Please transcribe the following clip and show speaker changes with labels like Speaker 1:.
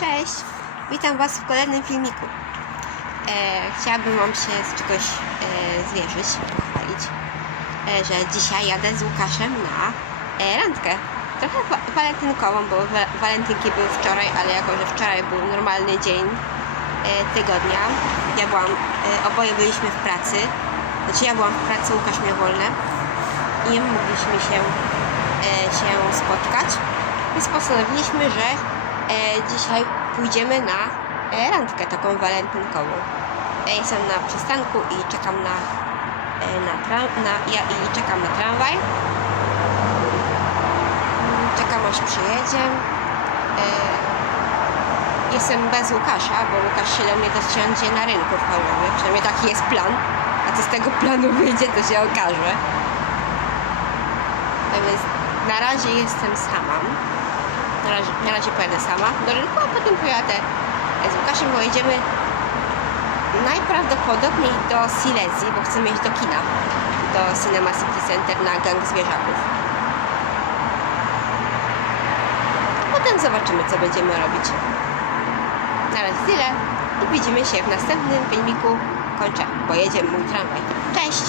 Speaker 1: Cześć! Witam Was w kolejnym filmiku. E, chciałabym Wam się z czegoś e, zwierzyć, pochwalić, e, że dzisiaj jadę z Łukaszem na e, randkę. Trochę wa- walentynkową, bo wa- walentynki były wczoraj, ale jako, że wczoraj był normalny dzień e, tygodnia, ja byłam, e, oboje byliśmy w pracy, znaczy ja byłam w pracy, Łukasz miał wolne i mogliśmy się, e, się spotkać, więc postanowiliśmy, że dzisiaj pójdziemy na e, randkę taką walentynkową. Ja jestem na przystanku i czekam na, e, na, tram, na ja i czekam na tramwaj. Czekam aż przyjedzie. E, jestem bez Łukasza, bo Łukasz się do mnie dosiądzie na rynku w. Przynajmniej taki jest plan. A co z tego planu wyjdzie, to się okaże. Tak więc na razie jestem sama. Na razie, na razie pojadę sama do rynku, a potem pojadę z Łukaszem, bo jedziemy najprawdopodobniej do Silesii, bo chcemy iść do kina, do Cinema City Center na gang zwierzaków. Potem zobaczymy, co będziemy robić. Na razie tyle i widzimy się w następnym filmiku. Kończę, bo jedzie mój tramwaj. Cześć!